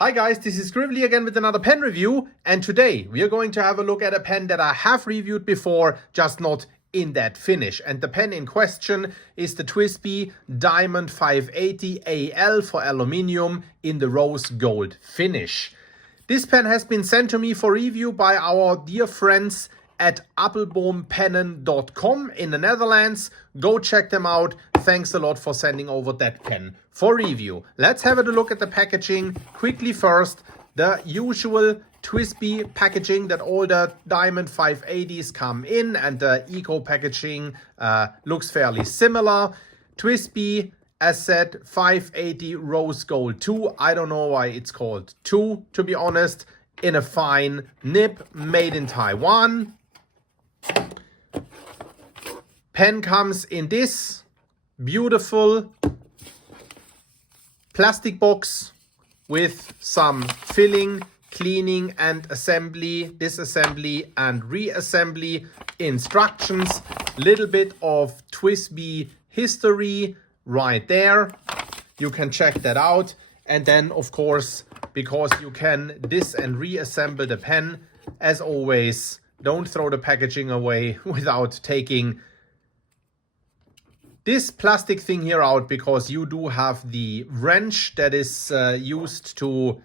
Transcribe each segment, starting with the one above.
Hi guys, this is Scribbly again with another pen review, and today we are going to have a look at a pen that I have reviewed before, just not in that finish. And the pen in question is the TWSBI Diamond 580 AL for aluminium in the rose gold finish. This pen has been sent to me for review by our dear friends at appelboompennen.com in the Netherlands. Go check them out. Thanks a lot for sending over that pen for review. Let's have a look at the packaging quickly first. The usual TWSBI packaging that all the Diamond 580s come in, and the eco packaging looks fairly similar. TWSBI, as said, 580 Rose Gold 2. I don't know why it's called 2, to be honest. In a fine nib, made in Taiwan. Pen comes in this beautiful plastic box with some filling, cleaning and assembly, disassembly and reassembly instructions. Little bit of TWSBI history right there. You can check that out. And then, of course, because you can dis and reassemble the pen, as always, don't throw the packaging away without taking this plastic thing here out, because you do have the wrench that is used to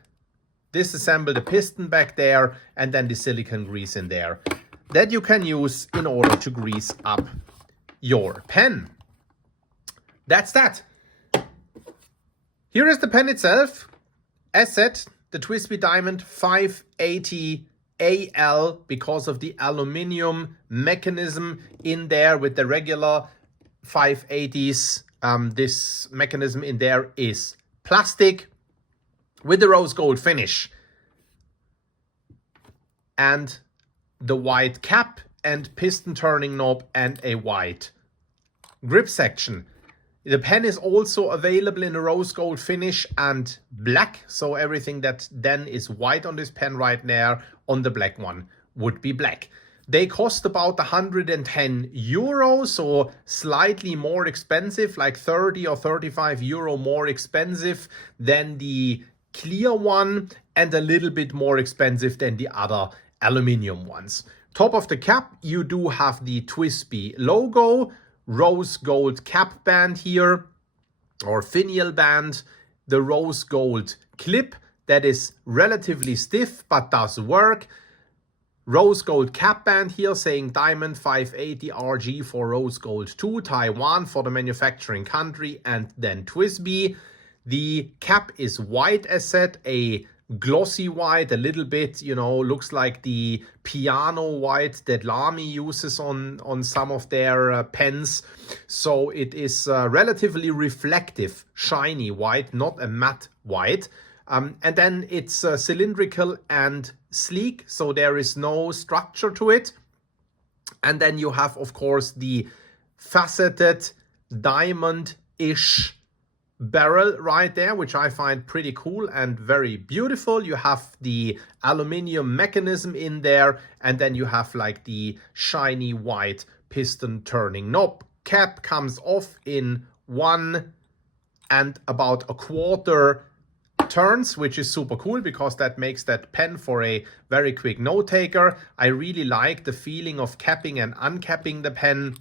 disassemble the piston back there, and then the silicone grease in there that you can use in order to grease up your pen. That's that. Here is the pen itself. As said, the TWSBI Diamond 580 AL, because of the aluminium mechanism in there with the regular 580s. This mechanism in there is plastic with the rose gold finish. And the white cap and piston turning knob and a white grip section. The pen is also available in a rose gold finish and black. So everything that then is white on this pen right there on the black one would be black. They cost about 110 euros, so slightly more expensive, like 30 or 35 euro more expensive than the clear one, and a little bit more expensive than the other aluminium ones. Top of the cap, you do have the TWSBI logo, rose gold cap band here, or finial band, the rose gold clip that is relatively stiff but does work. Rose gold cap band here saying Diamond 580 RG for Rose Gold 2, Taiwan for the manufacturing country, and then TWSBI. The cap is white, as said, a glossy white, a little bit, you know, looks like the piano white that Lamy uses on some of their pens. So it is relatively reflective, shiny white, not a matte white. And then it's cylindrical and sleek, so there is no structure to it. And then you have, of course, the faceted diamond-ish barrel right there, which I find pretty cool and very beautiful. You have the aluminium mechanism in there, and then you have like the shiny white piston turning knob. Cap comes off in 1 and about a quarter turns, which is super cool because that makes that pen for a very quick note taker. I really like the feeling of capping and uncapping the pen.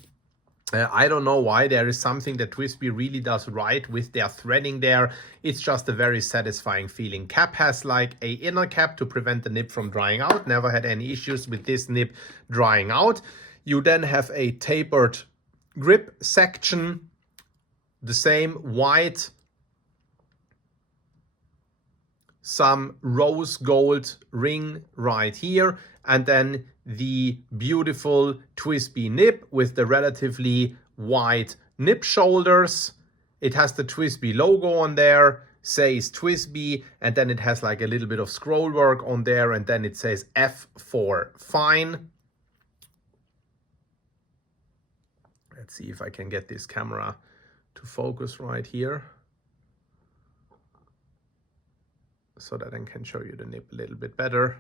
I don't know why. There is something that TWSBI really does right with their threading there. It's just a very satisfying feeling. Cap has like a inner cap to prevent the nib from drying out. Never had any issues with this nib drying out. You then have a tapered grip section, the same white, some rose gold ring right here, and then the beautiful TWSBI nib with the relatively wide nib shoulders. It has the TWSBI logo on there, says TWSBI, and then it has like a little bit of scroll work on there, and then it says F for fine. Let's see if I can get this camera to focus right here, so that I can show you the nib a little bit better.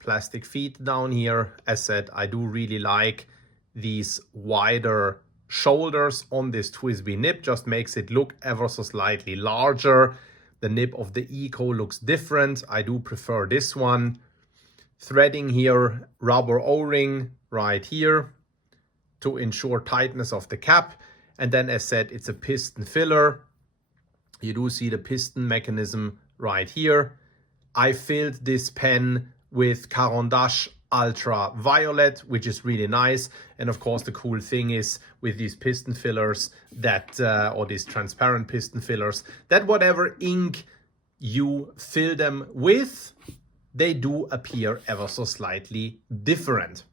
Plastic feet down here. As said, I do really like these wider shoulders on this TWSBI nib. Just makes it look ever so slightly larger. The nib of the Eco looks different. I do prefer this one. Threading here, rubber O-ring right here to ensure tightness of the cap. And then as said, it's a piston filler. You do see the piston mechanism right here. I filled this pen with Caran d'Ache Ultra Violet, which is really nice. And of course, the cool thing is with these piston fillers that, or these transparent piston fillers, that whatever ink you fill them with, they do appear ever so slightly different.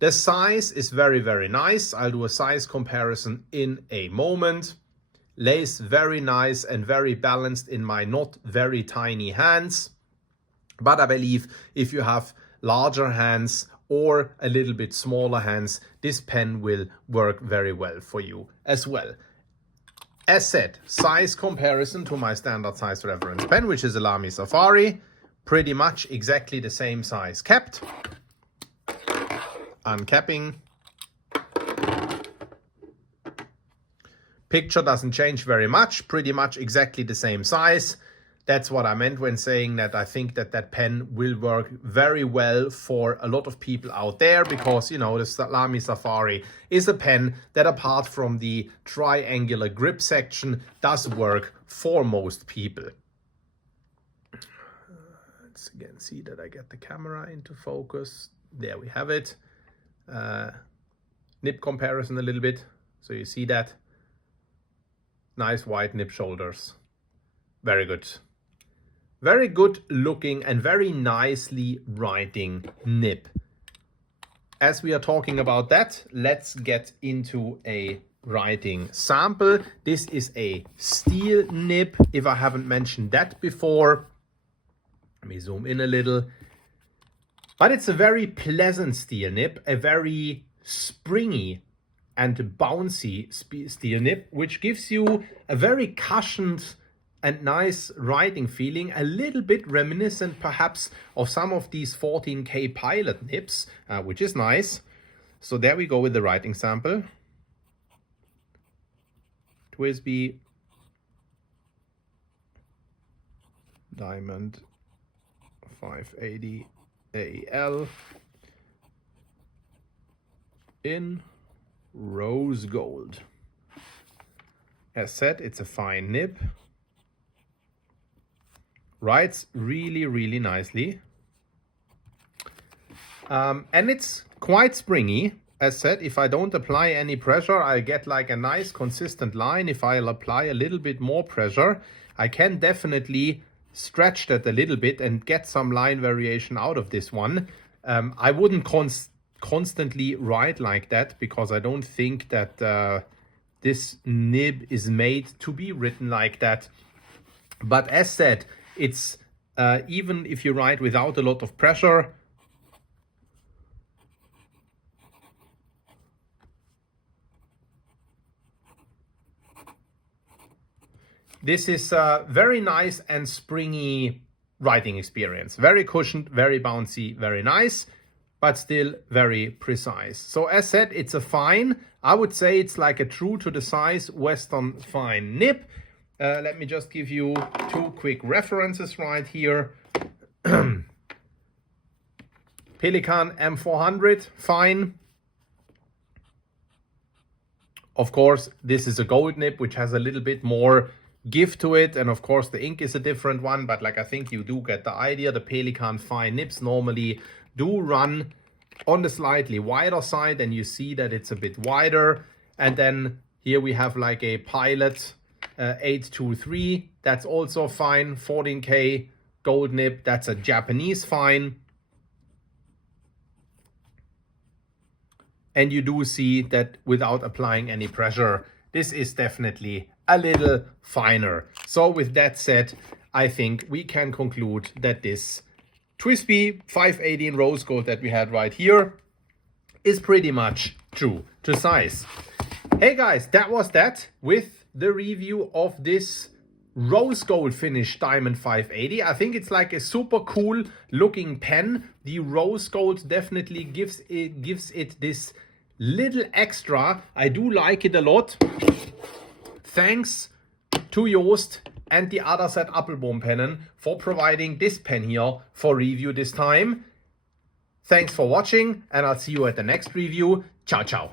The size is very, very nice. I'll do a size comparison in a moment. Lays very nice and very balanced in my not very tiny hands. But I believe if you have larger hands or a little bit smaller hands, this pen will work very well for you as well. As said, size comparison to my standard size reference pen, which is a Lamy Safari. Pretty much exactly the same size kept. Uncapping. Picture doesn't change very much, pretty much exactly the same size. That's what I meant when saying that I think that that pen will work very well for a lot of people out there, because, you know, the Lamy Safari is a pen that, apart from the triangular grip section, does work for most people. Let's again see that I get the camera into focus. There we have it. Nib comparison a little bit, so you see that. Nice wide nib shoulders. Very good. Very good looking and very nicely writing nib. As we are talking about that, let's get into a writing sample. This is a steel nib, if I haven't mentioned that before. Let me zoom in a little. But it's a very pleasant steel nib, a very springy and bouncy steel nib, which gives you a very cushioned and nice writing feeling, a little bit reminiscent perhaps of some of these 14K Pilot nibs, which is nice. So there we go with the writing sample. TWSBI Diamond 580 AL in rose gold. As said, it's a fine nib. Writes really, really nicely. And it's quite springy. As said, if I don't apply any pressure, I get like a nice consistent line. If I'll apply a little bit more pressure, I can definitely stretch that a little bit and get some line variation out of this one. I wouldn't constantly write like that, because I don't think that this nib is made to be written like that. But as said, it's even if you write without a lot of pressure, this is a very nice and springy writing experience. Very cushioned, very bouncy, very nice, but still very precise. So as said, it's a fine. I would say it's like a true to the size Western fine nib. Let me just give you two quick references right here. Pelikan M400, fine. Of course, this is a gold nib, which has a little bit more give to it. And of course, the ink is a different one, but like I think you do get the idea. The Pelikan fine nibs normally do run on the slightly wider side, and you see that it's a bit wider. And then here we have like a Pilot 823, that's also fine. 14K gold nib, that's a Japanese fine. And you do see that without applying any pressure, this is definitely a little finer. So with that said, I think we can conclude that this TWSBI 580 in rose gold that we had right here is pretty much true to size. Hey guys, that was that with the review of this rose gold finish Diamond 580. I think it's like a super cool looking pen. The rose gold definitely gives it this little extra. I do like it a lot. Thanks to Joost and the other set Appelboom pen for providing this pen here for review this time. Thanks for watching, and I'll see you at the next review. Ciao, ciao.